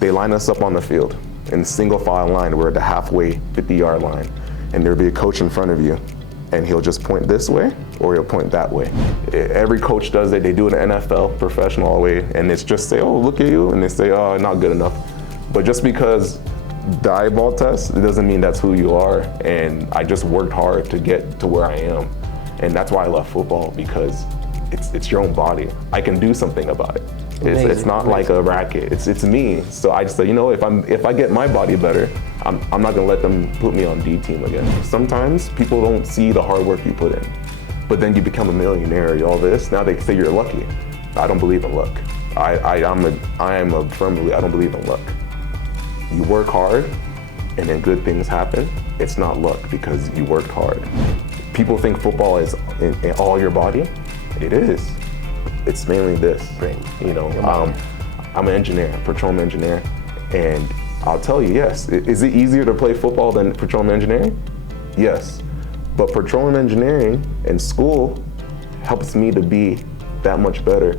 They line us up on the field in single file line. We're at the halfway 50-yard line, and there'll be a coach in front of you, and he'll just point this way or he'll point that way. Every coach does it. They do it in NFL, professional all the way, and it's just say, oh, look at you, and they say, oh, not good enough. But just because the eyeball test, it doesn't mean that's who you are, and I just worked hard to get to where I am, and that's why I love football, because it's your own body. I can do something about it. It's not like a racket. It's me. So I just say, you know, if I get my body better, I'm not gonna let them put me on D team again. Sometimes people don't see the hard work you put in, but then you become a millionaire, all this. Now they say you're lucky. I don't believe in luck. I don't believe in luck. You work hard, and then good things happen. It's not luck because you worked hard. People think football is in all your body. It is. It's mainly this. You know, I'm an engineer, a petroleum engineer, and I'll tell you, yes. Is it easier to play football than petroleum engineering? Yes. But petroleum engineering in school helps me to be that much better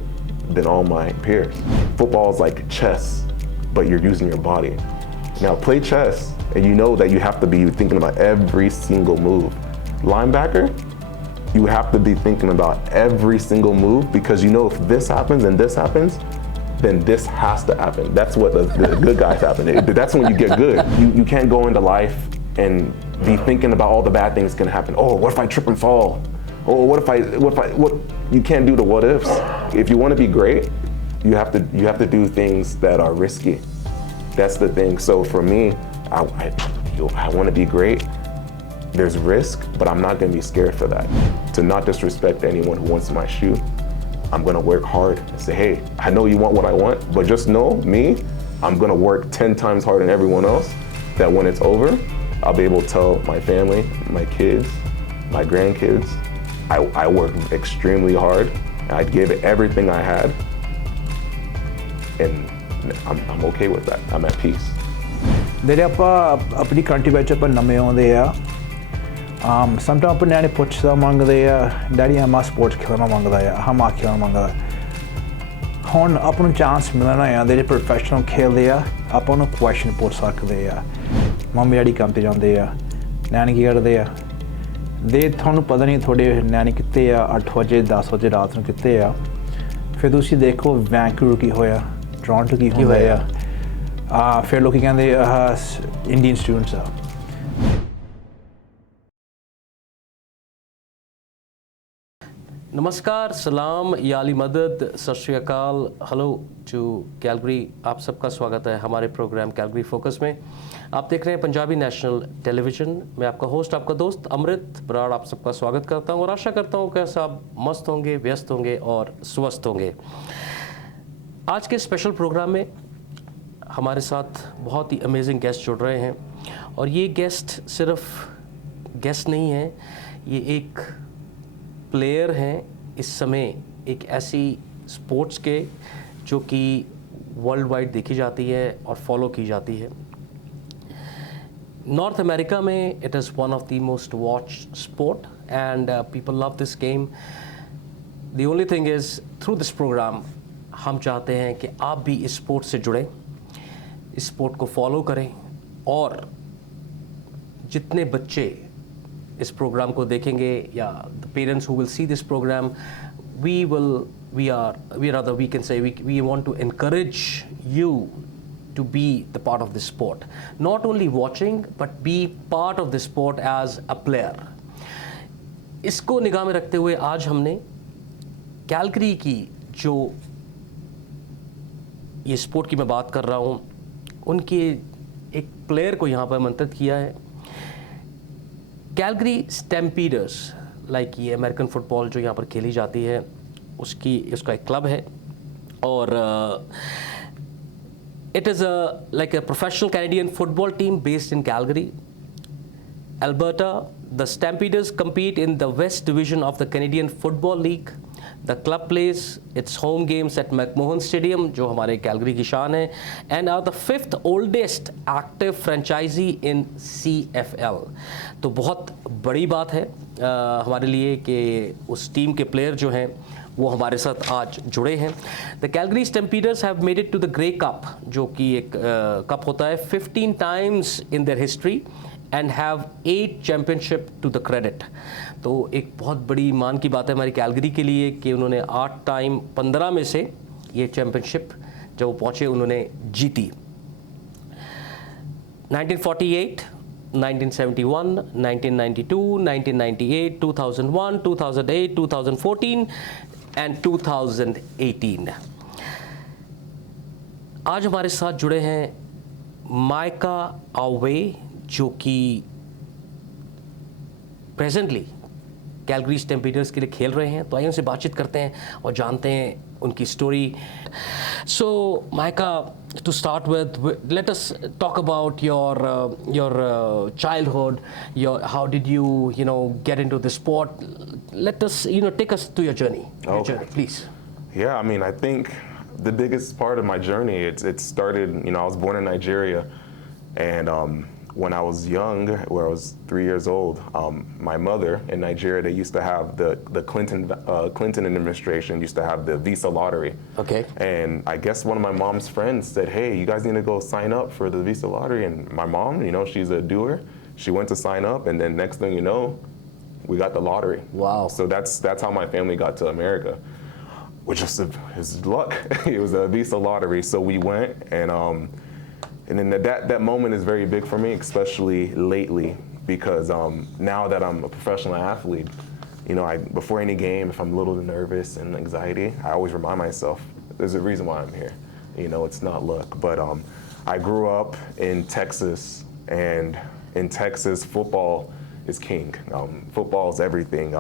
than all my peers. Football is like chess, but you're using your body. Now play chess, and you know that you have to be thinking about every single move. Linebacker, you have to be thinking about every single move, because you know if this happens and this happens, then this has to happen. That's what the good guys happen. That's when you get good. You can't go into life and be thinking about all the bad things can happen. Oh, what if I trip and fall? Oh, what? You can't do the what ifs. If you want to be great, you have to do things that are risky. That's the thing. So for me, I want to be great. There's risk, but I'm not going to be scared for that. To not disrespect anyone who wants my shoe, I'm going to work hard and say, hey, I know you want what I want, but just know me, I'm going to work 10 times harder than everyone else, that when it's over, I'll be able to tell my family, my kids, my grandkids, I worked extremely hard. I gave it everything I had, and I'm okay with that. I'm at peace. ਜਿਹੜੇ ਆਪਾਂ ਆਪਣੀ country ਵਿੱਚ ਆਪਾਂ ਨਵੇਂ ਆਉਂਦੇ ਆ sometime ਆਪਣੇ ਨਿਆਣੇ ਪੁੱਛਦਾ ਮੰਗਦੇ ਆ ਡੈਡੀ ਆਹ ਸਪੋਰਟਸ ਖੇਡਣਾ ਮੰਗਦਾ ਆ ਹਮ ਆ ਖੇਡਣਾ ਮੰਗਦਾ ਹੁਣ ਆਪਾਂ ਨੂੰ ਚਾਂਸ ਮਿਲਣਾ ਆ ਜਿਹੜੇ ਪ੍ਰੋਫੈਸ਼ਨਲ ਖੇਡਦੇ ਆ ਆਪਾਂ ਨੂੰ ਕੁਐਸਚਨ ਪੁੱਛ ਸਕਦੇ ਆ ਮੰਮੀ ਡੈਡੀ ਕੰਮ ਤੇ ਜਾਂਦੇ ਆ ਨਿਆਣੇ ਕੀ ਕਰਦੇ ਆ ਦੇ ਤੁਹਾਨੂੰ ਪਤਾ ਨਹੀਂ ਤੁਹਾਡੇ ਨਿਆਣੇ ਕਿੱਥੇ ਆ 8 ਵਜੇ 10 ਵਜੇ ਰਾਤ ਨੂੰ ਕਿੱਥੇ ਆ ਫਿਰ ਤੁਸੀਂ ਦੇਖੋ ਵੈਂਕੂਵਰ ਕੀ ਹੋਇਆ ਟੋਰਾਂਟੋ ਕੀ ਹੋਇਆ ਫਿਰ ਲੋਕੀ ਕਹਿੰਦੇ ਇੰਡੀਅਨ ਸਟੂਡੈਂਟਸ ਆ नमस्कार, सलाम, याली मदद, सत श्री अकाल, हेलो टू कैलगरी। आप सबका स्वागत है हमारे प्रोग्राम कैलगरी फोकस में। आप देख रहे हैं पंजाबी नेशनल टेलीविज़न। मैं आपका होस्ट, आपका दोस्त अमृत बराड़ आप सबका स्वागत करता हूं और आशा करता हूं कि सब मस्त होंगे, व्यस्त होंगे और स्वस्थ होंगे। आज के स्पेशल प्रोग्राम में हमारे साथ बहुत ही अमेजिंग गेस्ट जुड़ रहे हैं और ये गेस्ट सिर्फ गेस्ट नहीं है, ये एक प्लेयर हैं इस समय एक ऐसी स्पोर्ट्स के जो कि वर्ल्ड वाइड देखी जाती है और फॉलो की जाती है। नॉर्थ अमेरिका में it is one of the most watch sport and people love this game. The only thing is through this program हम चाहते हैं कि आप भी इस स्पोर्ट से जुड़ें, इस स्पोर्ट को फॉलो करें और जितने बच्चे इस प्रोग्राम को देखेंगे या the parents who will see this program we can say we want to encourage you to be the part of this sport, not only watching but be part of this sport as a player. इसको निगाह में रखते हुए आज हमने Calgary की जो ये स्पोर्ट की मैं बात कर रहा हूँ उनके एक प्लेयर को यहाँ पर आमंत्रित किया है। कैलगरी स्टैम्पीडर्स लाइक ये अमेरिकन फ़ुटबॉल जो यहाँ पर खेली जाती है उसका एक क्लब है और it is like a professional Canadian football team based in Calgary, Alberta. The Stampeders compete in the West Division of the Canadian Football League. The club plays its home games at McMahon Stadium, जो हमारे Calgary की शान है, and are the 5th oldest active franchisee in CFL. तो बहुत बड़ी बात है हमारे लिए कि उस टीम के प्लेयर जो हैं वो हमारे साथ आज जुड़े हैं। The Calgary Stampeders have made it to the Grey Cup, जो कि एक कप होता है 15 times in their history and have 8 championship to the credit. तो एक बहुत बड़ी मान की बात है हमारी कैलगरी के लिए कि उन्होंने 8 टाइम 15 में से ये चैम्पियनशिप जब वो पहुँचे उन्होंने जीती। 1948, 1971, 1992, 1998, 2001, 2008, 2014 and 2018। आज हमारे साथ जुड़े हैं माइका आवे, जो कि प्रेजेंटली कैलगरी स्टैम्पीडर्स के लिए खेल रहे हैं। तो आइए उनसे बातचीत करते हैं और जानते हैं उनकी story. So mica, to start with, let us talk about your childhood. How did you get into the sport? Let us take us to your journey. Your journey, please. Yeah, I mean, I think the biggest part of my journey, it started, I was born in Nigeria, and when I was young, where I was 3 years old, my mother in Nigeria, they used to have the Clinton administration used to have the visa lottery. Okay. And I guess one of my mom's friends said, hey, you guys need to go sign up for the visa lottery. And my mom, she's a doer. She went to sign up, and then next thing you know, we got the lottery. Wow. So that's how my family got to America, which is luck. It was a visa lottery. So we went, and then that moment is very big for me, especially lately, because now that I'm a professional athlete, before any game, if I'm a little nervous and anxiety, I always remind myself, there's a reason why I'm here. It's not luck. But I grew up in Texas, and in Texas, football is king. Football is everything.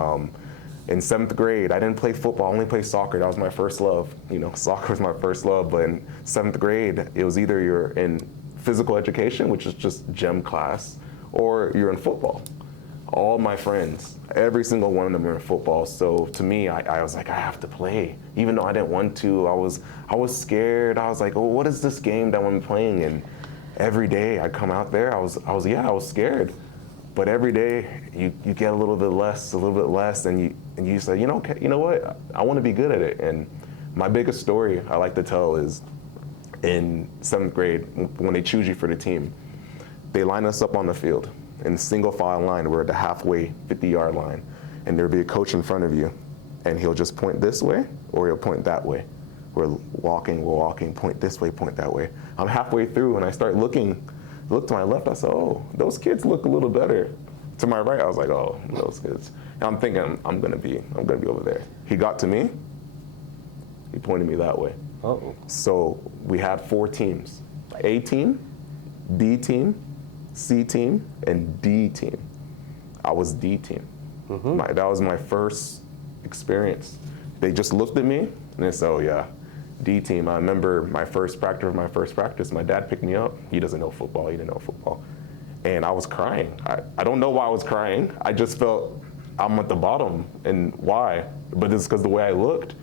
In 7th grade, I didn't play football, I only played soccer. That was my first love. Soccer was my first love. But in 7th grade, it was either you're in physical education, which is just gym class, or you're in football. All my friends, every single one of them are in football. So to me, I was like, I have to play. Even though I didn't want to, I was scared. I was like, oh, what is this game that I'm playing? And every day I come out there, I was scared. But every day you get a little bit less, and you say, you know what? I want to be good at it. And my biggest story I like to tell is in 7th grade, when they choose you for the team, they line us up on the field in single file line. We're at the halfway 50-yard line, and there'll be a coach in front of you, and he'll just point this way or he'll point that way. We're walking, point this way, point that way. I'm halfway through, and I look to my left, I said, oh, those kids look a little better. To my right, I was like, oh, those kids. And I'm thinking I'm gonna be over there. He got to me, he pointed me that way. Uh-oh. So we had 4 teams: A team, B team, C team, and D team. I was D team. Mm-hmm. That was my first experience. They just looked at me and they said, oh yeah, D team. I remember my first practice, my dad picked me up. He doesn't know football, he didn't know football. And I was crying. I don't know why I was crying. I just felt I'm at the bottom, and why? But it's because the way I looked.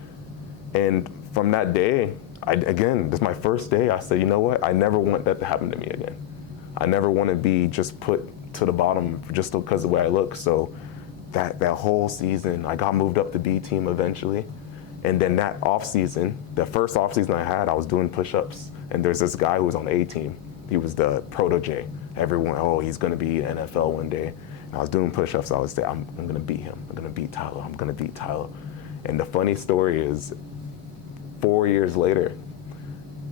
And from that day, this is my first day, I said, you know what? I never want that to happen to me again. I never want to be just put to the bottom just because of the way I look. So that whole season, I got moved up to B team eventually. And then that off season, the first off season I had, I was doing push-ups. And there's this guy who was on A team. He was the protege. Everyone, oh, he's going to be in NFL one day. And I was doing push-ups. I would say, I'm going to beat him. I'm going to beat Tyler. I'm going to beat Tyler. And the funny story is, 4 years later,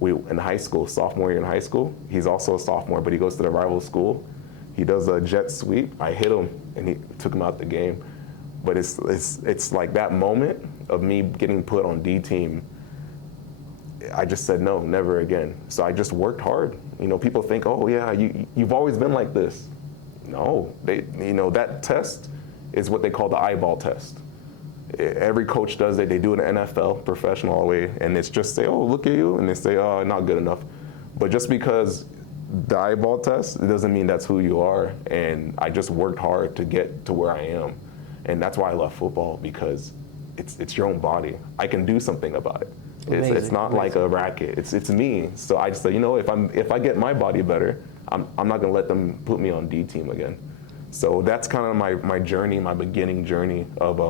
in high school, sophomore year in high school, he's also a sophomore, but he goes to the rival school. He does a jet sweep. I hit him, and he took him out the game. But it's like that moment of me getting put on D team. I just said no, never again. So I just worked hard. People think, oh yeah, you've always been like this. No, that test is what they call the eyeball test. Every coach does it. They do it in NFL, professional all the way, and it's just say, oh, look at you, and they say, oh, not good enough. But just because the eyeball test, it doesn't mean that's who you are. And I just worked hard to get to where I am. And that's why I love football, because it's your own body. I can do something about it. It's not like a racket. It's me. So I just say, if I get my body better, I'm not gonna let them put me on D team again. So that's kind of my journey, my beginning journey of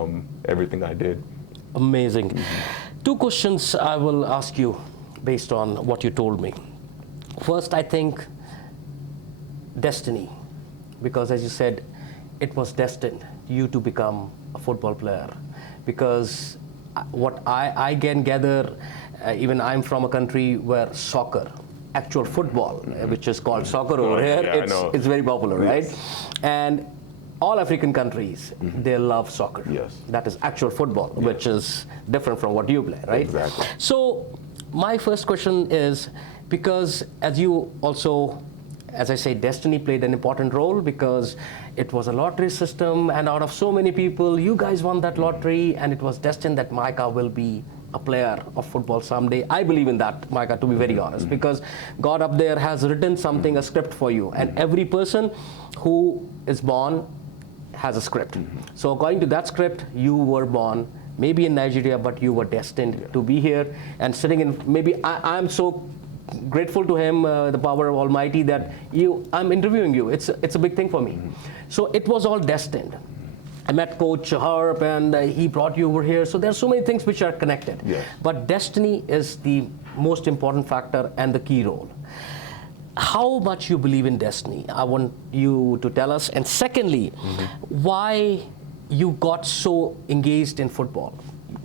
everything I did. Amazing. Two questions I will ask you based on what you told me. First, I think destiny, because as you said, it was destined you to become a football player. Because what I can gather, even I'm from a country where soccer, actual football, which is called soccer over here, it's very popular, right? And all African countries, they love soccer. Yes. That is actual football, which is different from what you play, right? Exactly. So my first question is, because as you also, as I say, destiny played an important role, because it was a lottery system, and out of so many people, you guys won that lottery, and it was destined that Micah will be a player of football someday. I believe in that, Micah, to be very honest, because God up there has written something, a script for you, and every person who is born has a script. So according to that script, you were born maybe in Nigeria, but you were destined to be here and sitting in, maybe I'm so grateful to him, the power of Almighty, that I'm interviewing you. It's a big thing for me. So it was all destined. I met Coach Harp, and he brought you over here. So there's so many things which are connected. Yes. But destiny is the most important factor and the key role. How much you believe in destiny? I want you to tell us. And secondly, why you got so engaged in football,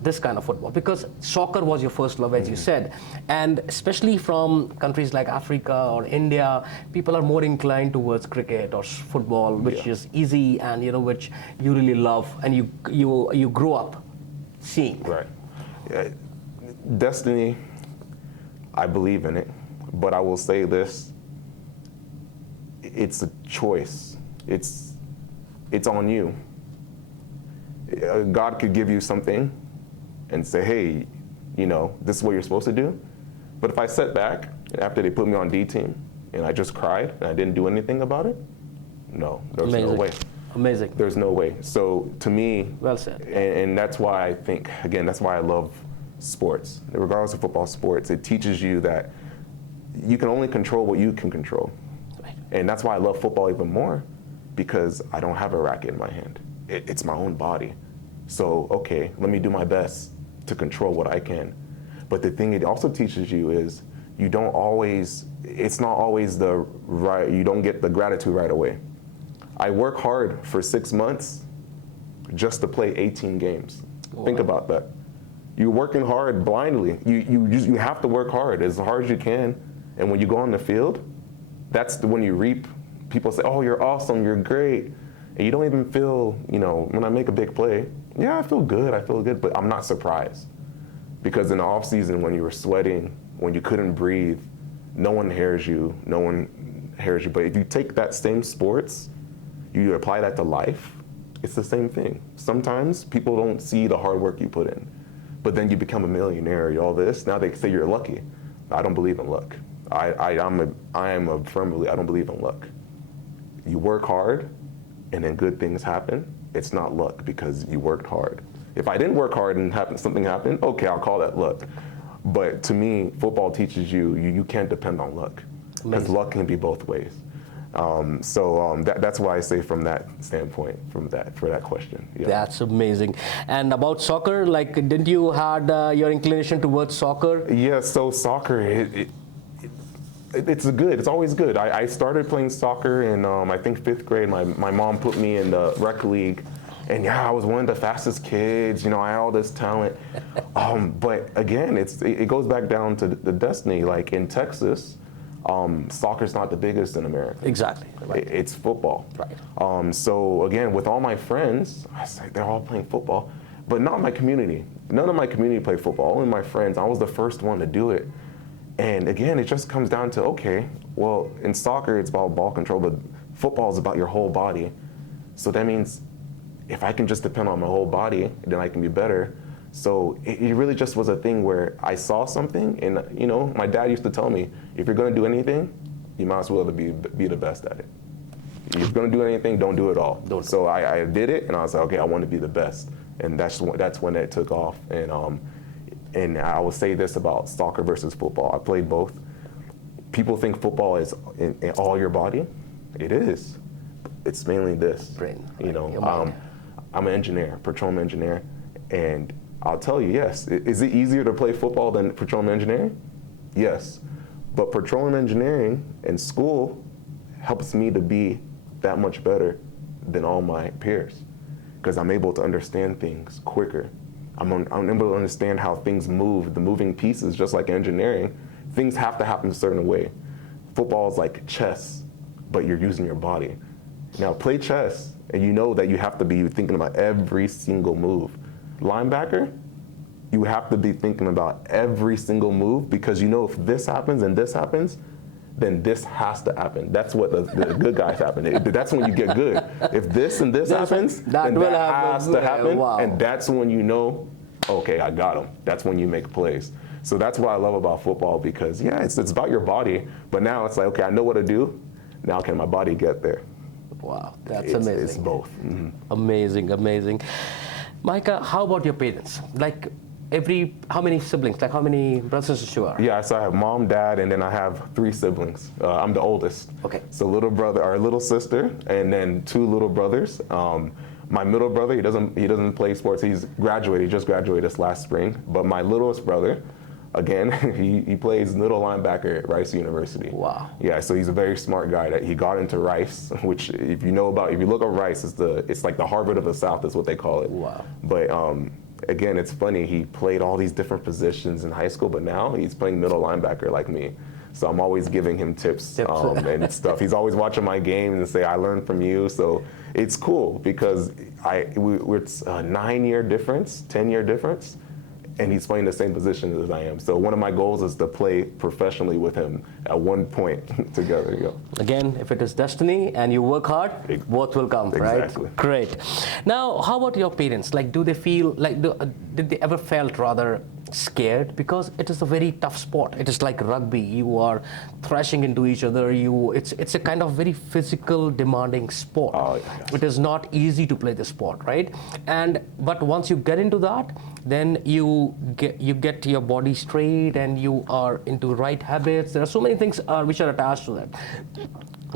this kind of football? Because soccer was your first love, as you said. And especially from countries like Africa or India, people are more inclined towards cricket or football, which is easy and which you really love and you grow up seeing. Right. Destiny, I believe in it, but I will say this: it's a choice. It's on you. God could give you something and say, hey, this is what you're supposed to do. But if I sat back after they put me on D team and I just cried and I didn't do anything about it, no, there's no way. Amazing. There's no way. So to me, well said. And that's why I think, again, that's why I love sports. Regardless of football, sports, it teaches you that you can only control what you can control. Right. And that's why I love football even more, because I don't have a racket in my hand. It's my own body. So, okay, let me do my best to control what I can. But the thing it also teaches you is it's not always you don't get the gratitude right away. I work hard for 6 months just to play 18 games. Wow. Think about that. You're working hard blindly. You have to work hard as you can. And when you go on the field, that's when you reap. People say, oh, you're awesome, you're great. And you don't even feel, when I make a big play, yeah, I feel good, but I'm not surprised. Because in the off season, when you were sweating, when you couldn't breathe, no one hears you. But if you take that same sports, you apply that to life, it's the same thing. Sometimes people don't see the hard work you put in, but then you become a millionaire, all this. Now they say you're lucky. I don't believe in luck. I am a firm believer. I don't believe in luck. You work hard, and then good things happen. It's not luck because you worked hard. If I didn't work hard and something happened, okay, I'll call that luck. But to me, football teaches you can't depend on luck, because luck can be both ways. That's why I say from that standpoint, for that question. Yeah. That's amazing. And about soccer, didn't you had your inclination towards soccer? Yeah, so soccer, it's always good. I started playing soccer in, I think 5th grade. My mom put me in the rec league. And I was one of the fastest kids, I had all this talent. But again, it goes back down to the destiny. Like in Texas, soccer's not the biggest in America. Exactly. Right. It's football. Right. So again, with all my friends, I say they're all playing football, but not my community. None of my community play football, only my friends. I was the first one to do it. And again, it just comes down to, okay, well, in soccer, it's about ball control, but football is about your whole body. So that means if I can just depend on my whole body, then I can be better. So it really just was a thing where I saw something, and my dad used to tell me, if you're going to do anything, you might as well be the best at it. If you're going to do anything, don't do it all. So I did it, and I was like, okay, I want to be the best, and that's when it took off. And I will say this about soccer versus football. I played both. People think football is in all your body. It is. It's mainly this. Brain. I'm an engineer, petroleum engineer, and I'll tell you, yes. Is it easier to play football than petroleum engineering? Yes. But petroleum engineering in school helps me to be that much better than all my peers because I'm able to understand things quicker. I'm able to understand how things move, the moving pieces, just like engineering. Things have to happen a certain way. Football is like chess, but you're using your body. Now play chess, and you know that you have to be thinking about every single move. Linebacker, you have to be thinking about every single move because you know if this happens and this happens, then this has to happen. That's what the good guys happen. That's when you get good. If this and this happens, then that has to happen. Wow. And that's when you know, okay, I got him. That's when you make plays. So that's what I love about football because, yeah, it's about your body. But now it's like, okay, I know what to do. Now can my body get there? Wow, that's amazing. It's both. Mm-hmm. Amazing, amazing. Micah, how about your parents? Like how many siblings? Like how many brothers and sisters you are? Yeah, so I have mom, dad, and then I have 3 siblings. I'm the oldest. Okay. So little brother, our little sister, and then 2 little brothers. My middle brother, he doesn't play sports. He's graduated. He just graduated this last spring. But my littlest brother, again, he plays middle linebacker at Rice University. Wow. Yeah, so he's a very smart guy. That he got into Rice, which if you look up Rice, it's like the Harvard of the South is what they call it. Wow. But again, it's funny. He played all these different positions in high school, but now he's playing middle linebacker like me. So I'm always giving him tips and stuff. He's always watching my games and say, I learned from you. So it's cool because it's a 9-year difference, 10-year difference, and he's playing the same position as I am. So one of my goals is to play professionally with him at one point together. Yeah. Again, if it is destiny and you work hard, both will come, exactly. Right? Great. Now, how about your parents? Like, do they feel like did they ever felt rather scared? Because it is a very tough sport. It is like rugby. You are thrashing into each other. It's a kind of very physical, demanding sport. Oh, yes. It is not easy to play the sport, right? But once you get into that, then you get your body straight and you are into right habits. There are so many things which are attached to that.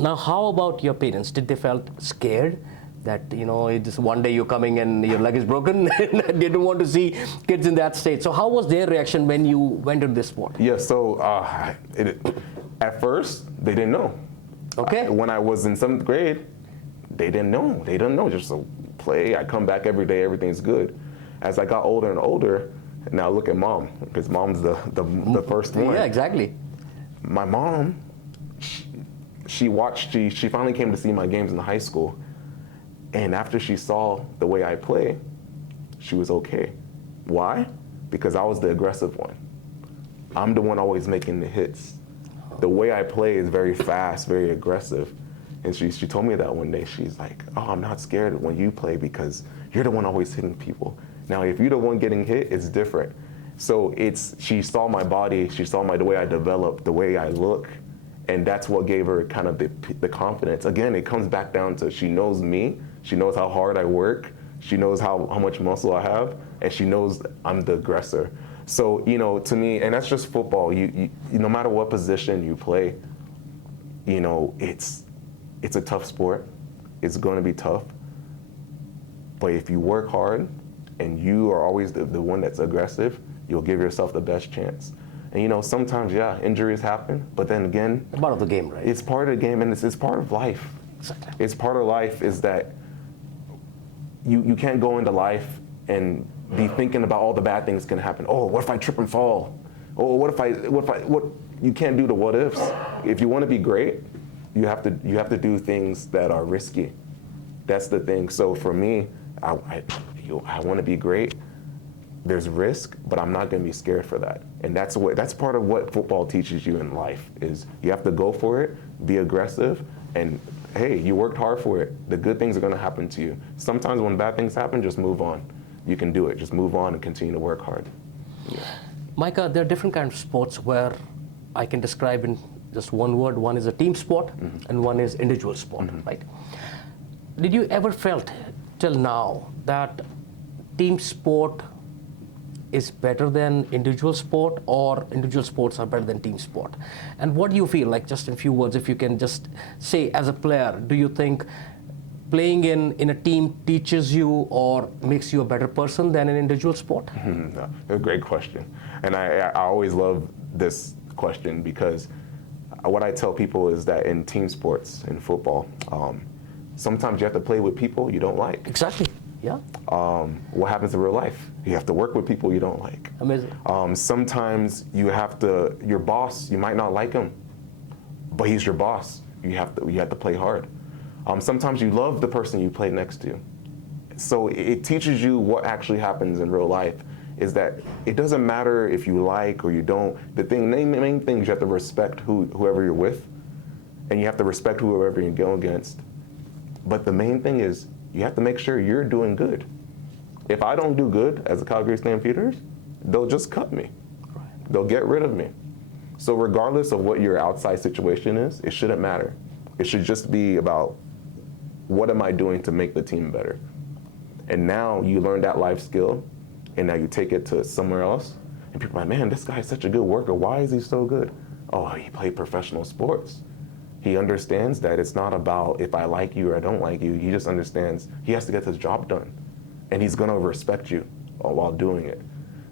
Now, how about your parents? Did they felt scared? That just one day you're coming and your leg is broken and they don't want to see kids in that state. So how was their reaction when you went into this sport? Yeah, so at first they didn't know. Okay. When I was in 7th grade, they didn't know. They didn't know. Just to play. I come back every day. Everything's good. As I got older and older, now look at mom, because mom's the first one. Yeah, exactly. My mom, she finally came to see my games in high school. And after she saw the way I play, she was okay. Why? Because I was the aggressive one. I'm the one always making the hits. The way I play is very fast, very aggressive. And she told me that one day. She's like, oh, I'm not scared when you play because you're the one always hitting people. Now, if you're the one getting hit, it's different. So she saw my body, she saw the way I developed, the way I look, and that's what gave her kind of the confidence. Again, it comes back down to she knows me. She knows how hard I work. She knows how much muscle I have, and she knows I'm the aggressor. So, to me, and that's just football. You no matter what position you play, it's a tough sport. It's going to be tough. But if you work hard and you are always the one that's aggressive, you'll give yourself the best chance. And sometimes, injuries happen, but then again, Part of the game, right? It's part of the game, and it's part of life. Exactly. It's part of life is that you can't go into life and be thinking about all the bad things can happen. Oh, what if I trip and fall? Oh, what you can't do the what ifs. If you want to be great, you have to do things that are risky. That's the thing. So for me, I want to be great. There's risk, but I'm not going to be scared for that. And that's part of what football teaches you in life is you have to go for it, be aggressive, and hey, you worked hard for it. The good things are going to happen to you. Sometimes when bad things happen, just move on. You can do it. Just move on and continue to work hard. Yeah. Micah, there are different kinds of sports where I can describe in just one word. One is a team sport and one is individual sport, right? Did you ever felt till now that team sport is better than individual sport or individual sports are better than team sport? And what do you feel, like just in a few words, if you can just say as a player, do you think playing in a team teaches you or makes you a better person than an individual sport? No, a great question. And I always love this question because what I tell people is that in team sports, in football, sometimes you have to play with people you don't like. Exactly. Yeah. What happens in real life? You have to work with people you don't like. Amazing. Sometimes your boss, you might not like him, but he's your boss. You have to play hard. Sometimes you love the person you play next to. So it teaches you what actually happens in real life is that it doesn't matter if you like or you don't. The main thing is you have to respect whoever you're with, and you have to respect whoever you go against. But the main thing is you have to make sure you're doing good. If I don't do good as the Calgary Stampeders, they'll just cut me. Right. They'll get rid of me. So regardless of what your outside situation is, it shouldn't matter. It should just be about what am I doing to make the team better? And now you learn that life skill, and now you take it to somewhere else, and people are like, man, this guy is such a good worker. Why is he so good? Oh, he played professional sports. He understands that it's not about if I like you or I don't like you. He just understands he has to get his job done, and he's gonna respect you while doing it.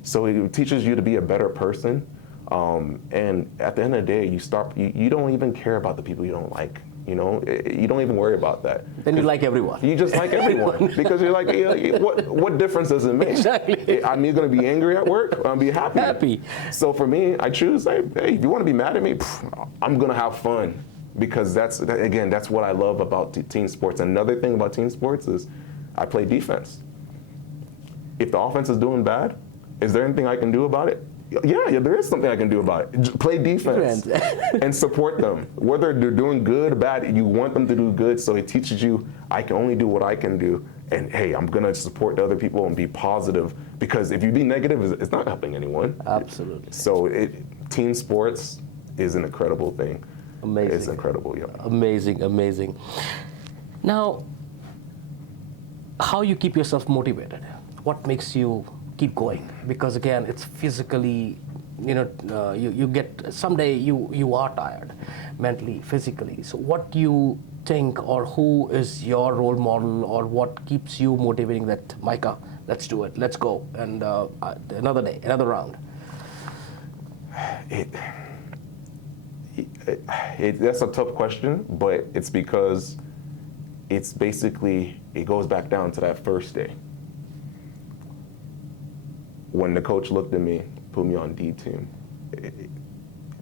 So it teaches you to be a better person, and at the end of the day, you don't even care about the people you don't like. You know, you don't even worry about that. Then you like everyone. You just like everyone because you're like, yeah, what difference does it make? Exactly. I'm either going to be angry at work or I'm going to be happy. Happy. So for me, I choose, hey, if you want to be mad at me, I'm going to have fun because that's what I love about team sports. Another thing about team sports is I play defense. If the offense is doing bad, is there anything I can do about it? Yeah, there is something I can do about it. Just play defense and support them. Whether they're doing good or bad, you want them to do good, so it teaches you, I can only do what I can do, and hey, I'm gonna support the other people and be positive, because if you be negative, it's not helping anyone. Absolutely. So team sports is an incredible thing. Amazing. It's incredible, yeah. Amazing, amazing. Now, how you keep yourself motivated? What makes you keep going? Because again, it's physically, you get, someday you are tired, mentally, physically. So what do you think, or who is your role model, or what keeps you motivating that, Micah, let's do it, let's go, and another day, another round? That's a tough question, but it's because it's basically, it goes back down to that first day. When the coach looked at me, put me on D team,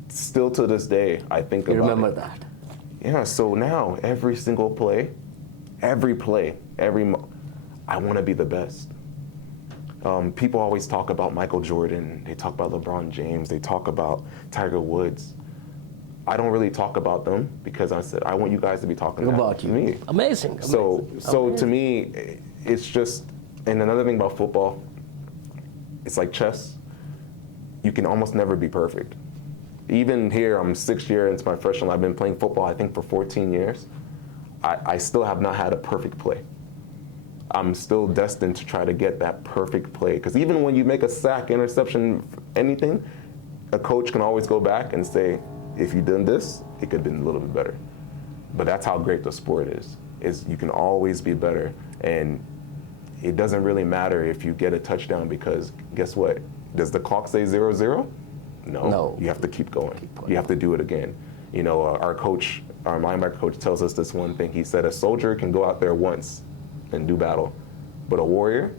still to this day, I think about it. You remember that? Yeah, so now every single play, I want to be the best. People always talk about Michael Jordan, they talk about LeBron James, they talk about Tiger Woods. I don't really talk about them because I said, I want you guys to be talking about me. Amazing. So to me, it's just, and another thing about football, it's like chess. You can almost never be perfect. Even here, I'm 6th year into my freshman life. I've been playing football, I think, for 14 years. I still have not had a perfect play. I'm still destined to try to get that perfect play. Because even when you make a sack, interception, anything, a coach can always go back and say, if you done this, it could have been a little bit better. But that's how great the sport is you can always be better. And it doesn't really matter if you get a touchdown, because guess what? Does the clock say 0-0? No. You have to keep going. You have to do it again. You know, our linebacker coach tells us this one thing. He said, a soldier can go out there once and do battle, but a warrior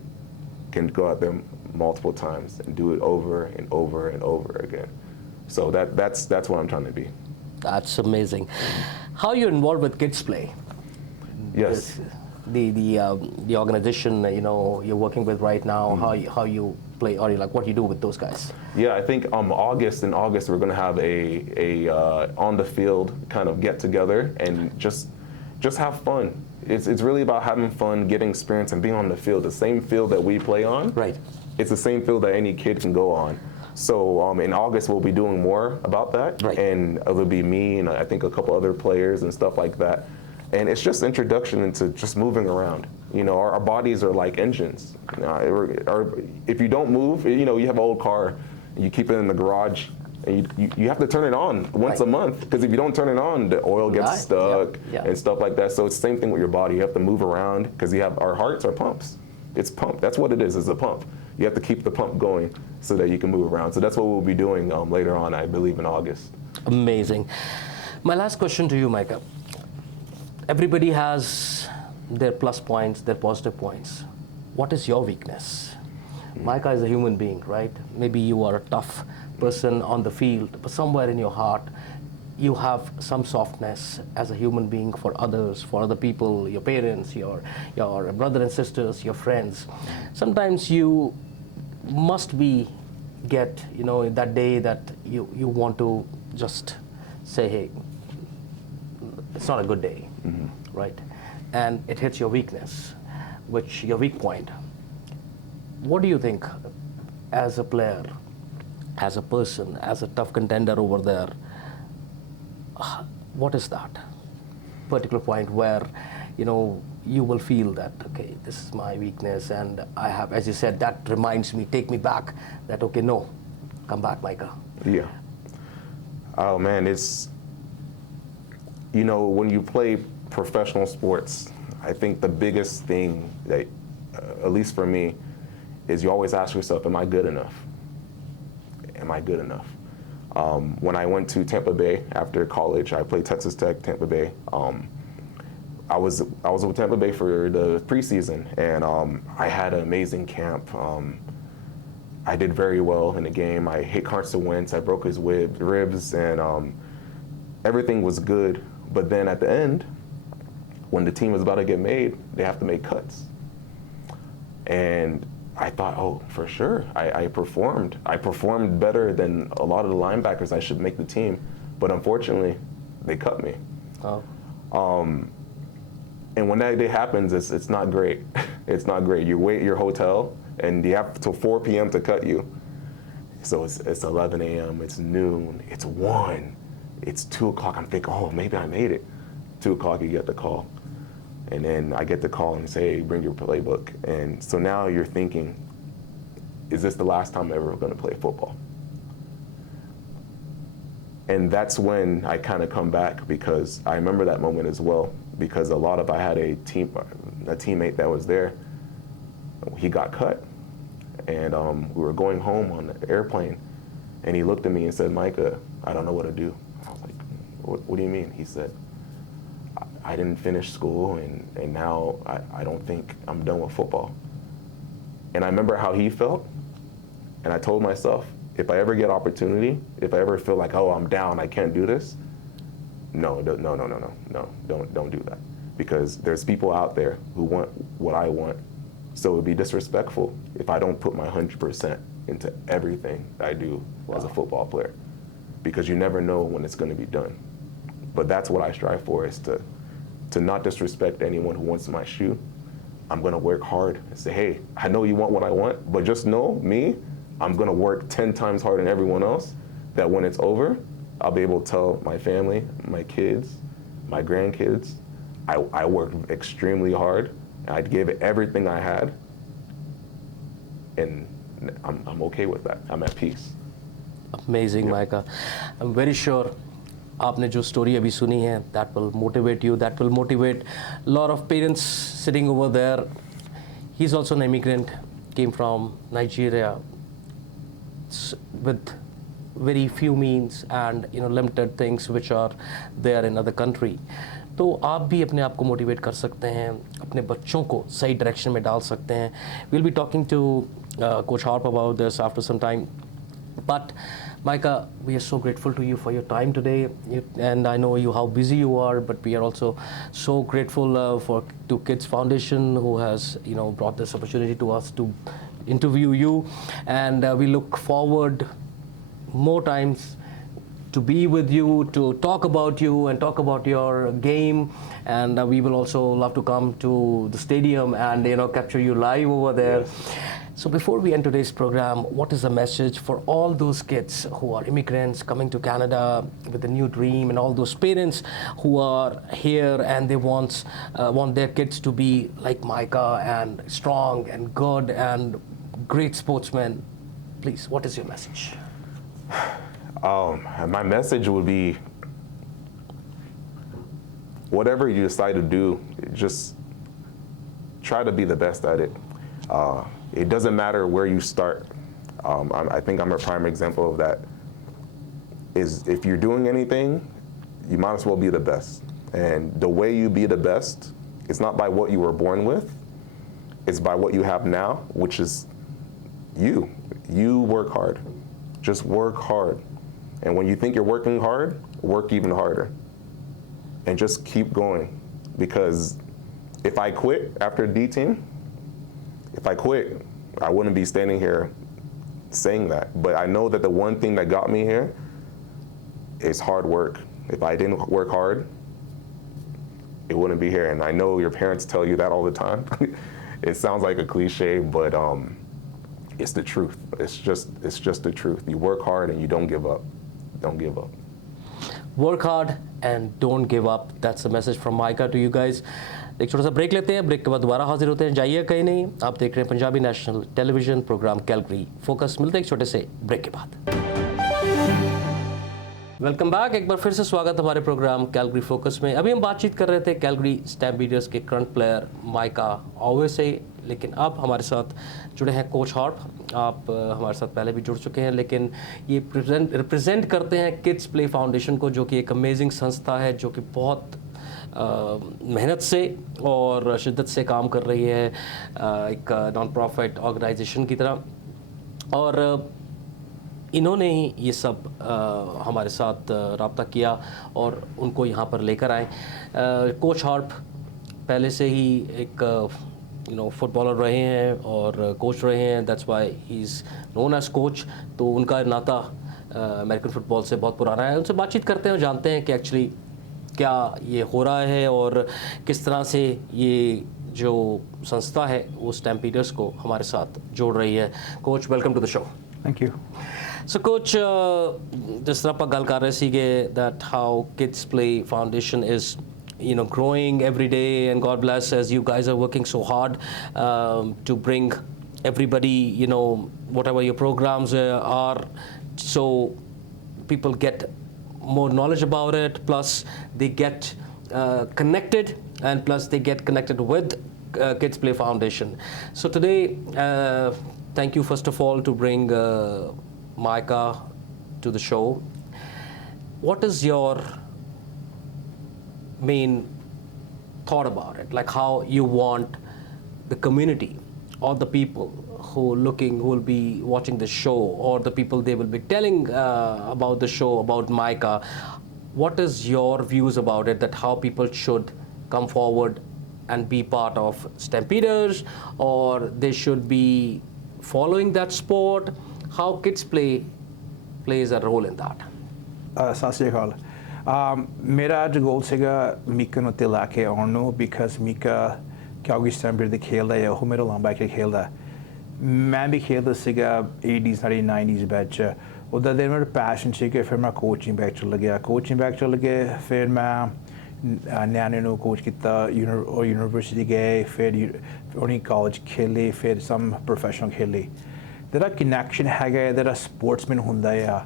can go out there multiple times and do it over and over and over again. So that's what I'm trying to be. That's amazing. How are you involved with Kids Play? Yes. The organization you're working with right now, how you play, or what you do with those guys? Yeah, I think in August we're going to have a on the field kind of get together and just have fun. It's really about having fun, getting experience, and being on the field, the same field that we play on. Right. It's the same field that any kid can go on. So in August we'll be doing more about that, right. And it'll be me and I think a couple other players and stuff like that. And it's just introduction into just moving around. You know, our bodies are like engines. If you don't move, you have an old car, you keep it in the garage, And you have to turn it on once a month, because if you don't turn it on, the oil gets stuck and stuff like that. So it's the same thing with your body. You have to move around, because our hearts are pumps. It's pumped. That's what it is. It's a pump. You have to keep the pump going so that you can move around. So that's what we'll be doing later on, I believe, in August. Amazing. My last question to you, Micah. Everybody has their plus points, their positive points. What is your weakness? Micah is a human being, right? Maybe you are a tough person on the field, but somewhere in your heart, you have some softness as a human being for others, for other people, your parents, your brother and sisters, your friends. Sometimes you must get, that day that you want to just say, hey, it's not a good day, right? And it hits your weakness, your weak point. What do you think as a player, as a person, as a tough contender over there, what is that particular point where, you will feel that, okay, this is my weakness, and I have, as you said, that reminds me, take me back, that, okay, no, come back, Micah. Yeah. Oh, man, it's, when you play professional sports, I think the biggest thing that, at least for me, is you always ask yourself, am I good enough? Am I good enough? When I went to Tampa Bay after college, I played Texas Tech, Tampa Bay. I was with Tampa Bay for the preseason, and I had an amazing camp. I did very well in the game. I hit Carson Wentz, I broke his ribs, and everything was good. But then at the end, when the team was about to get made, they have to make cuts. And I thought, oh, for sure, I performed. I performed better than a lot of the linebackers. I should make the team. But unfortunately, they cut me. Oh. And when that day happens, it's not great. It's not great. You wait at your hotel, and you have till 4 p.m. to cut you. So it's 11 a.m., it's noon, it's 1, it's 2 o'clock. I'm thinking, oh, maybe I made it. 2 o'clock, you get the call. And then I get the call and say, hey, bring your playbook. And so now you're thinking, is this the last time I'm ever going to play football? And that's when I kind of come back, because I remember that moment as well, because I had a teammate that was there. He got cut, and we were going home on the airplane, and he looked at me and said, Micah, I don't know what to do. I was like, what do you mean? He said, I didn't finish school, and now I don't think I'm done with football. And I remember how he felt, and I told myself, if I ever get opportunity, if I ever feel like, oh, I'm down, I can't do this, no, don't do that. Because there's people out there who want what I want, so it would be disrespectful if I don't put my 100% into everything I do as a football player, because you never know when it's going to be done. But that's what I strive for, is to not disrespect anyone who wants my shoe. I'm going to work hard and say, hey, I know you want what I want, but just know me, I'm going to work 10 times harder than everyone else, that when it's over, I'll be able to tell my family, my kids, my grandkids, I worked extremely hard, and I gave it everything I had, and I'm okay with that. I'm at peace. Amazing, yeah. Micah. I'm very sure आपने जो story अभी सुनी है, that will motivate you, that will motivate a lot of parents sitting over there. He's also an immigrant, came from Nigeria with very few means and limited things which are there in other country. तो आप भी अपने आप को motivate कर सकते हैं, अपने बच्चों को सही डायरेक्शन में डाल सकते हैं. We'll be talking to Coach Harp about this after some time. But Micah, we are so grateful to you for your time today, and I know how busy you are, but we are also so grateful to Kids Foundation, who has brought this opportunity to us to interview you, and we look forward more times to be with you, to talk about you and talk about your game, and we will also love to come to the stadium and capture you live over there. Yes. So before we end today's program, what is the message for all those kids who are immigrants coming to Canada with a new dream, and all those parents who are here and they want their kids to be like Micah and strong and good and great sportsmen? Please, what is your message? My message would be, whatever you decide to do, just try to be the best at it. It doesn't matter where you start. I think I'm a prime example of that. Is if you're doing anything, you might as well be the best. And the way you be the best is not by what you were born with, it's by what you have now, which is you. You work hard. Just work hard. And when you think you're working hard, work even harder. And just keep going. Because if I quit after D team, I wouldn't be standing here saying that. But I know that the one thing that got me here is hard work. If I didn't work hard, it wouldn't be here. And I know your parents tell you that all the time. It sounds like a cliche, but it's the truth. It's just the truth. You work hard and you don't give up. Don't give up. Work hard and don't give up. That's the message from Micah to you guys. एक छोटा सा break लेते हैं, break के बाद दोबारा हाजिर होते हैं. जाइए कहीं नहीं, आप देख रहे हैं Punjabi national television program Calgary focus. मिलते हैं एक छोटे से ब्रेक के बाद. Welcome back. एक बार फिर से स्वागत हमारे प्रोग्राम कैलगरी फोकस में. अभी हम बातचीत कर रहे थे कैलगरी स्टैम्पीडर्स के करंट प्लेयर माइका ऑवे से, लेकिन अब हमारे साथ जुड़े हैं कोच हार्प. आप हमारे साथ पहले भी जुड़ चुके हैं, लेकिन ये रिप्रेजेंट करते हैं किड्स प्ले फाउंडेशन को, जो कि एक अमेजिंग संस्था है, जो कि बहुत मेहनत से और शिद्दत से काम कर रही है, एक नॉन प्रॉफिट ऑर्गेनाइजेशन की तरह. और इन्होंने ही ये सब हमारे साथ रब्ता किया और उनको यहाँ पर लेकर आए. कोच हार्प पहले से ही एक फुटबॉलर रहे हैं और कोच रहे हैं. That's why he is known as coach. तो उनका नाता अमेरिकन फ़ुटबॉल से बहुत पुराना है. उनसे बातचीत करते हैं और जानते हैं कि एक्चुअली क्या ये हो रहा है और किस तरह से ये जो संस्था है वो स्टैम्पीडर्स को हमारे साथ जोड़ रही है. Coach, welcome to the show. Thank you. So coach, जिस तरह आप गल कर रहे सीगे that how kids play foundation is growing every day, and God bless as you guys are working so hard to bring everybody, whatever your programs are, so people get more knowledge about it, plus they get connected, and plus they get connected with Kids Play Foundation. So today, thank you first of all to bring Micah to the show. What is your main thought about it, like how you want the community or the people who will be watching the show, or the people they will be telling about the show, about Micah, what is your views about it, that how people should come forward and be part of Stampeders, or they should be following that sport? How kids plays a role in that? ਸਤਿ ਸ਼੍ਰੀ ਅਕਾਲ. ਮੇਰਾ ਅੱਜ ਗੋਲ ਸੀਗਾ ਮੀਕਾ ਨੂੰ ਉੱਤੇ ਲਾ ਕੇ ਆਉਣ ਨੂੰ, because Mika Calgary ਸਟੈਂਪੀਡਰ ਦੇ ਖੇਡਦਾ ਹੈ. ਉਹ ਮੇਰਾ ਲਾਈਨਬੈਕਰ ਖੇਡਦਾ. ਮੈਂ ਵੀ ਖੇਡਦਾ ਸੀਗਾ 80s 90s ਵਿੱਚ. ਉੱਦਾਂ ਦੇ ਮੇਰਾ ਪੈਸ਼ਨ ਸੀ ਕਿ ਫਿਰ ਮੈਂ ਕੋਚਿੰਗ ਬੈਕ ਚ ਲੱਗਿਆ. ਫਿਰ ਮੈਂ ਨਿਆਣੇ ਨੂੰ ਕੋਚ ਕੀਤਾ. ਯੂਨੀਵਰਸਿਟੀ ਗਏ, ਫਿਰ ਉਹਨੇ ਕਾਲਜ ਖੇਲੇ, ਫਿਰ ਸਮ ਪ੍ਰੋਫੈਸ਼ਨਲ ਖੇਲੇ. ਜਿਹੜਾ ਕਨੈਕਸ਼ਨ ਹੈਗਾ, ਜਿਹੜਾ ਸਪੋਰਟਸਮੈਨ ਹੁੰਦਾ ਆ,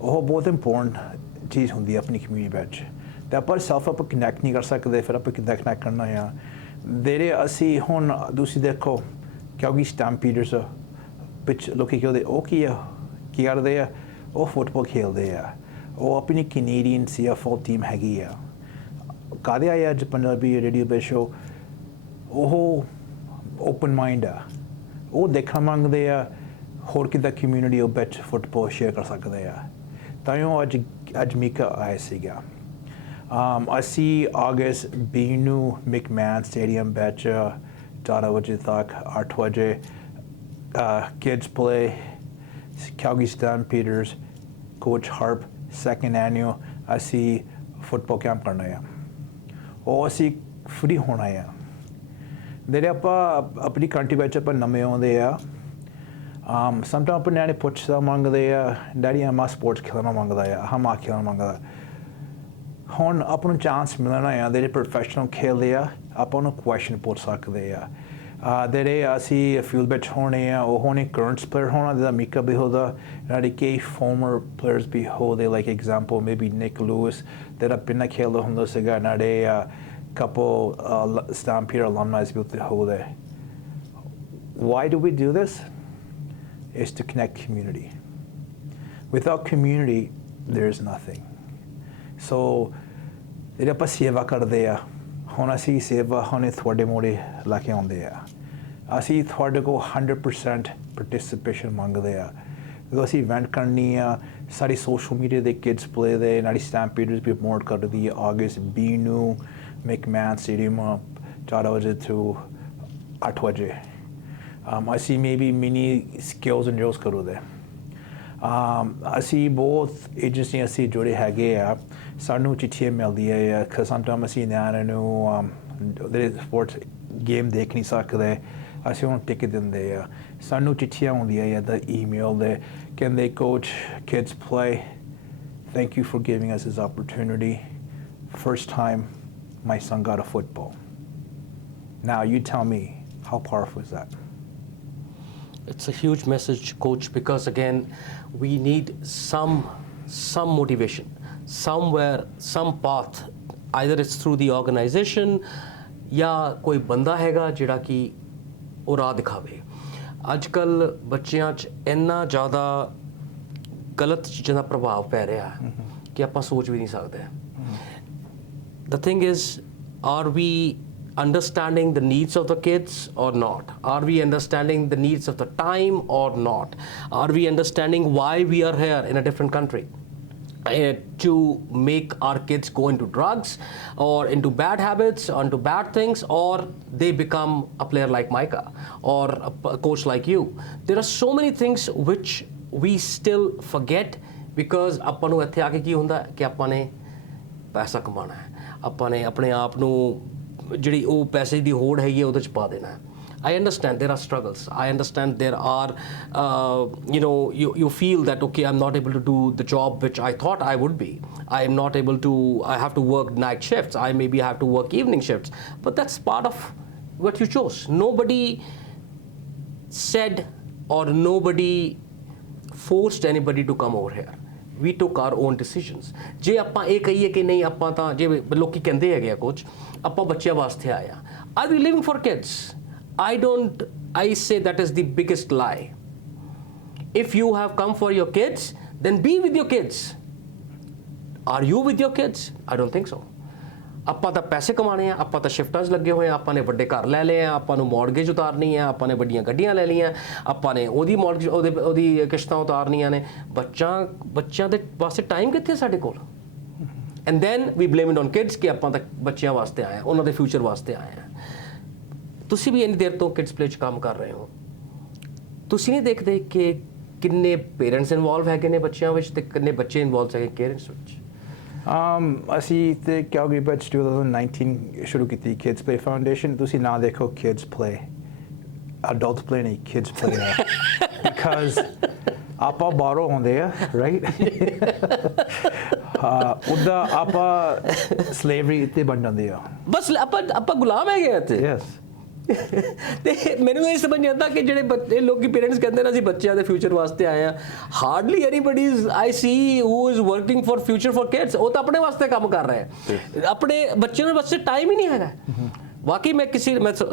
ਉਹ ਬਹੁਤ ਇੰਪੋਰਟੈਂਟ ਚੀਜ਼ ਹੁੰਦੀ ਹੈ ਆਪਣੀ ਕਮਿਊਨਿਟੀ ਵਿੱਚ. ਅਤੇ ਆਪਾਂ ਸੈਲਫ ਆਪਾਂ ਕਨੈਕਟ ਨਹੀਂ ਕਰ ਸਕਦੇ, ਫਿਰ ਆਪਾਂ ਕਿੱਦਾਂ ਕਨੈਕਟ ਕਰਨਾ ਆ. ਜਿਹੜੇ ਅਸੀਂ ਹੁਣ ਤੁਸੀਂ ਦੇਖੋ ਕੈਲਗਰੀ ਸਟੈਂਪੀਡਰਸ ਵਿੱਚ ਲੋਕੀ ਕਹਿੰਦੇ ਉਹ ਕੀ ਕਰਦੇ ਆ, ਉਹ ਫੁੱਟਬਾਲ ਖੇਡਦੇ ਆ. ਉਹ ਆਪਣੀ ਕੈਨੇਡੀਅਨ CFL ਟੀਮ ਹੈਗੀ ਆ. ਕਾਹਦੇ ਆਏ ਅੱਜ ਪੰਜਾਬੀ ਰੇਡੀਓ 'ਤੇ ਸ਼ੋ, ਉਹ ਓਪਨ ਮਾਈਂਡ ਆ. ਉਹ ਦੇਖਣਾ ਮੰਗਦੇ ਆ ਹੋਰ ਕਿੱਦਾਂ ਕਮਿਊਨਿਟੀ ਉਹ ਵਿੱਚ ਫੁੱਟਬਾਲ ਸ਼ੇਅਰ ਕਰ ਸਕਦੇ ਆ. ਤਾਂ ਉਹ ਅੱਜ ਮੀਕਾ ਆਇਆ ਸੀਗਾ. ਅਸੀਂ ਅਗਸਤ 20 ਨੂੰ ਮੈਕਮੈਨ ਸਟੇਡੀਅਮ ਵਿੱਚ 4 ਵਜੇ ਤੱਕ 8 ਵਜੇ kids play Calgary Stampeders, Coach Harp, 2nd annual, ਅਸੀਂ ਫੁੱਟਬਾਲ ਕੈਂਪ ਕਰਨਾ ਆ. ਉਹ ਅਸੀਂ ਫ੍ਰੀ ਹੋਣਾ ਆ. ਜਿਹੜੇ ਆਪਾਂ ਆਪਣੀ ਕੰਟਰੀ ਵਿੱਚ ਆਪਾਂ ਨਵੇਂ ਆਉਂਦੇ ਆ, ਸਮਟਾਈਮ ਆਪਣੇ ਨਿਆਣੇ ਪੁੱਛਦਾ ਮੰਗਦੇ ਆ, ਡੈਡੀ ਮੈਂ ਸਪੋਰਟਸ ਖੇਡਣਾ ਮੰਗਦਾ ਆ, ਹਮ ਖੇਡਣਾ ਮੰਗਦਾ. ਹੁਣ ਆਪਾਂ ਨੂੰ ਚਾਂਸ ਮਿਲਣਾ ਆ, ਜਿਹੜੇ ਪ੍ਰੋਫੈਸ਼ਨਲ ਖੇਡਦੇ ਆ, ਆਪਾਂ ਉਹਨੂੰ ਕੁਐਸਚਨ ਪੁੱਛ ਸਕਦੇ ਆ. ਜਿਹੜੇ ਅਸੀਂ field ਵਿੱਚ ਹੋਣੇ ਆ ਉਹ ਹੋਣੇ current player ਹੋਣਾ ਜਿੱਦਾਂ Micah ਵੀ ਉਹਦਾ ਨਾਲੇ ਕਈ former players ਵੀ ਹੋਦੇ like example maybe Nick Lewis ਜਿਹੜਾ ਪਿੰਨਾ ਖੇਲਦਾ ਹੁੰਦਾ ਸੀਗਾ ਨਾਲੇ couple Stampede alumni ਵੀ ਉੱਤੇ ਹੋਦੇ. Why do we do this? Is to connect community. Without community, there's nothing. So ਜਿਹੜੇ ਆਪਾਂ ਸੇਵਾ ਕਰਦੇ ਆ ਹੁਣ ਅਸੀਂ ਸੇਵਾ ਹੁਣੇ ਤੁਹਾਡੇ ਮੋੜੇ ਲੈ ਕੇ ਆਉਂਦੇ ਆ ਅਸੀਂ ਤੁਹਾਡੇ ਕੋਲ 100% ਪਾਰਟਿਸਿਪੇਸ਼ਨ ਮੰਗਦੇ ਆ ਜਦੋਂ ਅਸੀਂ ਇਵੈਂਟ ਕਰਨੀ ਆ ਸਾਡੀ ਸੋਸ਼ਲ ਮੀਡੀਆ ਦੇ ਕਿਡਸ ਪਲੇ ਦੇ ਨਾਲੇ ਸਟੈਂਪੀਡਰਸ ਵੀ ਪ੍ਰਮੋਟ ਕਰਦੀ ਆ ਅਗਸਤ 20 ਨੂੰ ਮੈਕਮੈਨ ਸਟੇਡੀਅਮ 4 ਵਜੇ ਤੋਂ 8 ਵਜੇ ਅਸੀਂ maybe mini skills and drills ਕਰੂਦੇ ਅਸੀਂ ਬਹੁਤ ਏਜੰਸੀਆਂ ਅਸੀਂ ਜੁੜੇ ਹੈਗੇ ਆ ਸਾਨੂੰ ਚਿੱਠੀਆਂ ਮਿਲਦੀਆਂ ਆ ਕਿ ਸਮਟਾਈਮ ਅਸੀਂ ਨਿਆਣਿਆਂ ਨੂੰ ਜਿਹੜੇ ਸਪੋਰਟਸ ਗੇਮ ਦੇਖ ਨਹੀਂ ਸਕਦੇ ਅਸੀਂ ਉਹਨੂੰ ਟਿਕਟ ਦਿੰਦੇ ਆ ਸਾਨੂੰ ਚਿੱਠੀਆਂ ਆਉਂਦੀਆਂ ਆ ਦਾ ਈਮੇਲ ਦੇ ਕਹਿੰਦੇ coach kids play thank you for giving us this opportunity first time my son got a football now you tell me how powerful is that. It's a huge message, Coach, because again, we need some motivation, somewhere, some path. Either it's through the organization, या कोई बंदा हैगा जिहड़ा कि ਉਹ ਰਾਹ ਦਿਖਾਵੇ. ਅੱਜ ਕੱਲ੍ਹ ਬੱਚਿਆਂ 'ਚ ਇੰਨਾ ਜ਼ਿਆਦਾ ਗਲਤ ਚੀਜ਼ਾਂ ਦਾ ਪ੍ਰਭਾਵ ਪੈ ਰਿਹਾ ਕਿ ਆਪਾਂ ਸੋਚ ਵੀ ਨਹੀਂ ਸਕਦੇ. The thing is, are we understanding the needs of the kids or not? Are we understanding the needs of the time or not? Are we understanding why we are here in a different country? To make our kids go into drugs or into bad habits, onto bad things, or they become a player like Micah or a coach like you. There are so many things which we still forget because ਆਪਾਂ ਨੂੰ ਇੱਥੇ ਆ ਕੇ ਕੀ ਹੁੰਦਾ ਕਿ ਆਪਾਂ ਨੇ ਪੈਸਾ ਕਮਾਉਣਾ ਹੈ ਆਪਾਂ ਨੇ ਆਪਣੇ ਆਪ ਨੂੰ ਜਿਹੜੀ ਉਹ ਪੈਸੇ ਦੀ ਹੋੜ ਹੈਗੀ ਉਹਦੇ 'ਚ ਪਾ ਦੇਣਾ. I understand there are struggles. I understand there are, you feel that, okay, I'm not able to do the job which I thought I would be. I am not able to, I have to work night shifts. I maybe have to work evening shifts. But that's part of what you chose. Nobody said or nobody forced anybody to come over here. We took our own decisions. ਜੇ ਆਪਾਂ ਇਹ ਕਹੀਏ ਕਿ ਨਹੀਂ ਆਪਾਂ ਤਾਂ ਜੇ ਲੋਕੀ ਕਹਿੰਦੇ ਹੈਗੇ ਆ ਕੋਚ ਆਪਾਂ ਬੱਚਿਆਂ ਵਾਸਤੇ ਆਏ ਆ are we living for kids? I say that is the biggest lie. If you have come for your kids, then be with your kids. Are you with your kids? I don't think so. ਆਪਾਂ ਤਾਂ ਪੈਸੇ ਕਮਾਣੇ ਆ ਆਪਾਂ ਤਾਂ ਸ਼ਿਫਟਾਂ 'ਚ ਲੱਗੇ ਹੋਏ ਆ ਆਪਾਂ ਨੇ ਵੱਡੇ ਘਰ ਲੈ ਲਏ ਆ ਆਪਾਂ ਨੂੰ ਮੌਰਗੇਜ ਉਤਾਰਨੀ ਆ ਆਪਾਂ ਨੇ ਵੱਡੀਆਂ ਗੱਡੀਆਂ ਲੈ ਲਈਆਂ ਆਪਾਂ ਨੇ ਉਹਦੀ ਮੌਰਗੇਜ ਉਹਦੀ ਕਿਸ਼ਤਾਂ ਉਤਾਰਨੀਆਂ ਨੇ ਬੱਚਿਆਂ ਦੇ ਵਾਸਤੇ ਟਾਈਮ ਕਿੱਥੇ ਸਾਡੇ ਕੋਲ and then we blame it on kids ਕਿ ਆਪਾਂ ਤਾਂ ਬੱਚਿਆਂ ਵਾਸਤੇ ਆਏ ਆ ਉਹਨਾਂ ਦੇ ਫਿਊਚਰ ਵਾਸਤੇ ਆਏ ਆ. ਤੁਸੀਂ ਵੀ ਇੰਨੀ ਦੇਰ ਤੋਂ ਕਿਡਸ ਪਲੇ 'ਚ ਕੰਮ ਕਰ ਰਹੇ ਹੋ ਤੁਸੀਂ ਨਹੀਂ ਦੇਖਦੇ ਕਿ ਕਿੰਨੇ ਪੇਰੈਂਟਸ ਇਨਵੋਲਵ ਹੈਗੇ ਨੇ ਬੱਚਿਆਂ ਵਿੱਚ ਤੇ ਕਿੰਨੇ ਬੱਚੇ ਇਨਵੋਲਵ ਹੈਗੇ ਪੇਰੈਂਟਸ ਵਿੱਚ. ਅਸੀਂ ਤੇ Calgary ਵਿੱਚ 2019 ਸ਼ੁਰੂ ਕੀਤੀ Kids Play Foundation. ਤੁਸੀਂ ਨਾ ਦੇਖੋ Kids Play, adult play ਨਹੀਂ Kids Play ਹੈ because ਆਪਾਂ ਬਾਹਰੋਂ ਆਉਂਦੇ ਆ ਰਾਈਟ ਉਹਦਾ ਆਪਾਂ ਸਲੇਵਰੀ ਇੱਥੇ ਬਣ ਜਾਂਦੇ ਆ ਬਸ ਆਪਾਂ ਗੁਲਾਮ ਹੈਗੇ ਇੱਥੇ. ਯੈਸ ਤੇ ਮੈਨੂੰ ਇਹ ਸਮਝ ਨਹੀਂ ਆਉਂਦਾ ਕਿ ਜਿਹੜੇ ਬੱਚੇ ਲੋਕੀ ਪੇਰੈਂਟਸ ਕਹਿੰਦੇ ਨੇ ਅਸੀਂ ਬੱਚਿਆਂ ਦੇ ਫਿਊਚਰ ਵਾਸਤੇ ਆਏ ਆ hardly anybody I C who is working for future for kids. ਉਹ ਤਾਂ ਆਪਣੇ ਵਾਸਤੇ ਕੰਮ ਕਰ ਰਹੇ ਆ ਆਪਣੇ ਬੱਚਿਆਂ ਦੇ ਵਾਸਤੇ ਟਾਈਮ ਹੀ ਨਹੀਂ ਹੈਗਾ. ਵਾਕਈ ਮੈਂ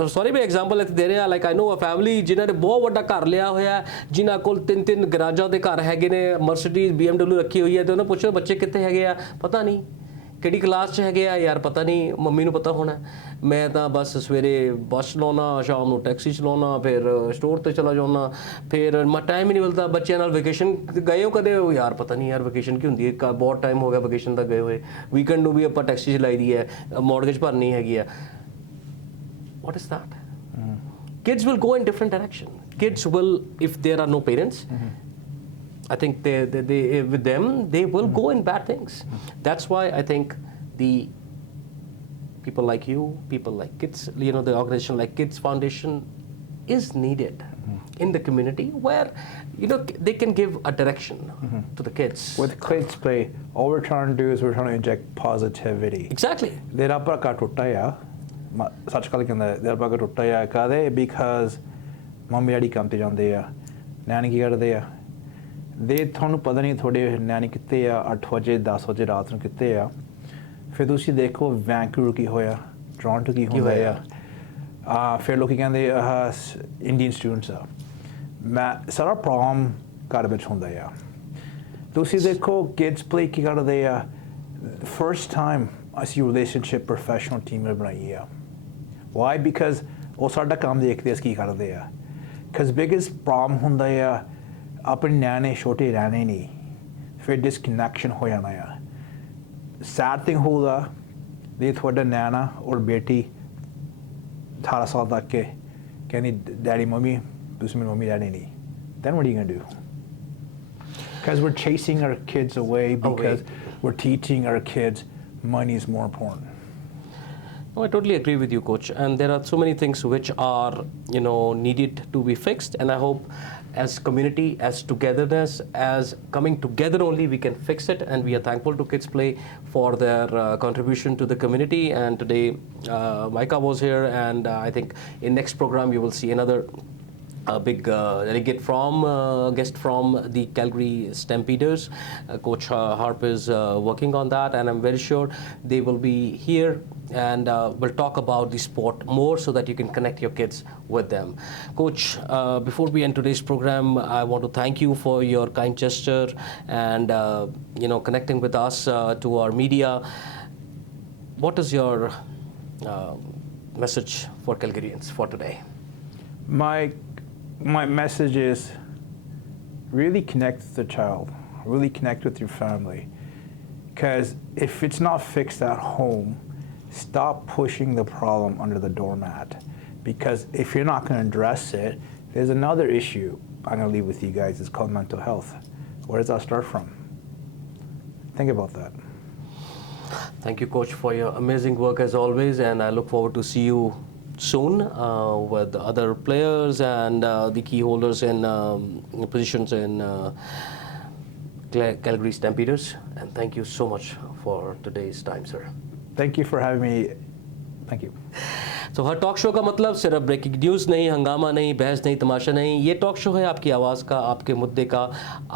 ਸੌਰੀ ਮੈਂ ਐਗਜ਼ਾਮਪਲ ਇੱਥੇ ਦੇ ਰਿਹਾ like I no a family ਜਿਨ੍ਹਾਂ ਨੇ ਬਹੁਤ ਵੱਡਾ ਘਰ ਲਿਆ ਹੋਇਆ ਜਿਨ੍ਹਾਂ ਕੋਲ 3 ਗਰਾਜਾਂ ਦੇ ਘਰ ਹੈਗੇ ਨੇ ਮਰਸੀਡੀਜ਼ BMW ਰੱਖੀ ਹੋਈ ਹੈ ਤੇ ਉਹਨਾਂ ਪੁੱਛੋ ਬੱਚੇ ਕਿੱਥੇ ਹੈਗੇ ਆ ਪਤਾ ਨਹੀਂ ਕਿਹੜੀ ਕਲਾਸ 'ਚ ਹੈਗੇ ਆ ਯਾਰ ਪਤਾ ਨਹੀਂ ਮੰਮੀ ਨੂੰ ਪਤਾ ਹੋਣਾ. ਮੈਂ ਤਾਂ ਬਸ ਸਵੇਰੇ ਬੱਸ ਚਲਾਉਣਾ ਸ਼ਾਮ ਨੂੰ ਟੈਕਸੀ ਚਲਾਉਣਾ ਫਿਰ ਸਟੋਰ 'ਤੇ ਚਲਾ ਜਾਣਾ ਫਿਰ ਟਾਈਮ ਹੀ ਨਹੀਂ ਮਿਲਦਾ. ਬੱਚਿਆਂ ਨਾਲ ਵੈਕੇਸ਼ਨ ਗਏ ਹੋ ਕਦੇ ਯਾਰ ਪਤਾ ਨਹੀਂ ਯਾਰ ਵੈਕੇਸ਼ਨ ਕੀ ਹੁੰਦੀ ਹੈ ਬਹੁਤ ਟਾਈਮ ਹੋ ਗਿਆ ਵੈਕੇਸ਼ਨ ਤਾਂ ਗਏ ਹੋਏ ਵੀਕਐਂਡ ਨੂੰ ਵੀ ਆਪਾਂ ਟੈਕਸੀ ਚਲਾਈ ਦੀ ਹੈ ਮੌਰਗੇਜ ਭਰਨੀ ਹੈਗੀ ਆ. What is that? Kids will go in different direction. Kids will, if there are no parents, I think they with them they will go in bad things. That's why I think the people like you, people like Kids, the organization like Kids Foundation is needed in the community where they can give a direction to the kids. With Kids Play, all we're trying to do is we're trying to inject positivity. Exactly. There ਆਪਾਂ ਘਰ ਟੁੱਟਾ ਆ ਸੱਚ ਗੱਲ ਕਹਿੰਦਾ ਦਿਲ ਪੱਗ ਟੁੱਟਿਆ ਆ ਕਾਹਦੇ ਬਿਕਾਜ਼ ਮੰਮੀ ਡੈਡੀ ਕੰਮ ਤੇ ਜਾਂਦੇ ਆ ਨਿਆਣੇ ਕੀ ਕਰਦੇ ਆ ਦੇ ਤੁਹਾਨੂੰ ਪਤਾ ਨਹੀਂ ਤੁਹਾਡੇ ਨਿਆਣੇ ਕਿੱਥੇ ਆ 8 ਵਜੇ 10 ਵਜੇ ਰਾਤ ਨੂੰ ਕਿੱਥੇ ਆ ਫਿਰ ਤੁਸੀਂ ਦੇਖੋ ਵੈਂਕੂਵਰ ਕੀ ਹੋਇਆ ਟੋਰਾਂਟੋ ਕੀ ਹੁੰਦਾ ਆ ਫਿਰ ਲੋਕੀ ਕਹਿੰਦੇ ਇੰਡੀਅਨ ਸਟੂਡੈਂਟਸ ਆ ਮੈਂ ਸਾਰਾ ਪ੍ਰੋਬਲਮ ਘਰ ਵਿੱਚ ਹੁੰਦਾ ਆ ਤੁਸੀਂ ਦੇਖੋ ਕਿਡਸ ਪਲੇ ਕੀ ਕਰਦੇ ਆ ਫਰਸਟ ਟਾਈਮ ਅਸੀਂ ਰਿਲੇਸ਼ਨਸ਼ਿਪ ਪ੍ਰੋਫੈਸ਼ਨਲ ਟੀਮ ਬਣਾਈ ਆ ਵਾਈ ਬਿਕਾਜ਼ ਉਹ ਸਾਡਾ ਕੰਮ ਦੇਖਦੇ ਅਸੀਂ ਕੀ ਕਰਦੇ ਆ ਬਿਕਾਜ਼ ਬਿਗੇਸਟ ਪ੍ਰੋਬਲਮ ਹੁੰਦਾ ਆ ਆਪਣੇ ਨਿਆਣੇ ਛੋਟੇ ਰਹਿਣੇ ਨਹੀਂ ਫਿਰ ਡਿਸਕਨੈਕਸ਼ਨ ਹੋ ਜਾਣਾ ਆ ਸੈਡ ਥਿੰਗ ਹੋਊਗਾ ਜੇ ਤੁਹਾਡਾ ਨਿਆਣਾ ਔਰ ਬੇਟੀ 18 ਸਾਲ ਤੱਕ ਕੇ ਕਹਿੰਦੀ ਡੈਡੀ ਮੰਮੀ ਤੁਸੀਂ ਮੇਰੀ ਮੰਮੀ ਡੈਡੀ ਨਹੀਂ then what are you going to do? Because we're chasing our kids away because we're teaching our kids money is more important. No, I totally agree with you, Coach. And there are so many things which are, needed to be fixed. And I hope as community, as togetherness, as coming together only, we can fix it. And we are thankful to Kids Play for their contribution to the community. And today, Micah was here. And I think in next program, you will see another a big delegate guest from the Calgary Stampeders. Coach Harp is working on that, and I'm very sure they will be here and we'll talk about the sport more so that you can connect your kids with them. Coach, before we end today's program, I want to thank you for your kind gesture and connecting with us to our media. What is your message for Calgarians for today? My message is really connect with the child, really connect with your family. Because if it's not fixed at home, stop pushing the problem under the doormat. Because if you're not going to address it, there's another issue I'm going to leave with you guys. It's called mental health. Where does that start from? Think about that. Thank you, Coach, for your amazing work as always, and I look forward to see you soon with other players and the key holders in positions in Calgary Stampeders. And thank you so much for today's time, sir. Thank you for having me. Thank you. तो हर talk show का मतलब सिर्फ breaking news नहीं, हंगामा नहीं, बहस नहीं, तमाशा नहीं. ये टॉक शो है आपकी आवाज़ का, आपके मुद्दे का,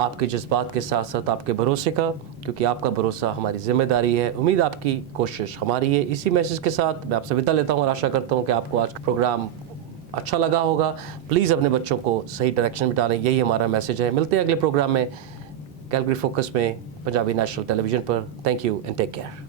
आपके जज्बात के साथ साथ आपके भरोसे का, क्योंकि आपका भरोसा हमारी जिम्मेदारी है. उम्मीद आपकी कोशिश हमारी है. इसी मैसेज के साथ मैं आपसे विदा लेता हूँ और आशा करता हूँ कि आपको आज का प्रोग्राम अच्छा लगा होगा. प्लीज़ अपने बच्चों को सही डायरेक्शन में डालें, यही हमारा मैसेज है. मिलते हैं अगले प्रोग्राम में कैलगरी फोकस में पंजाबी नेशनल टेलीविज़न पर. Thank you and take care.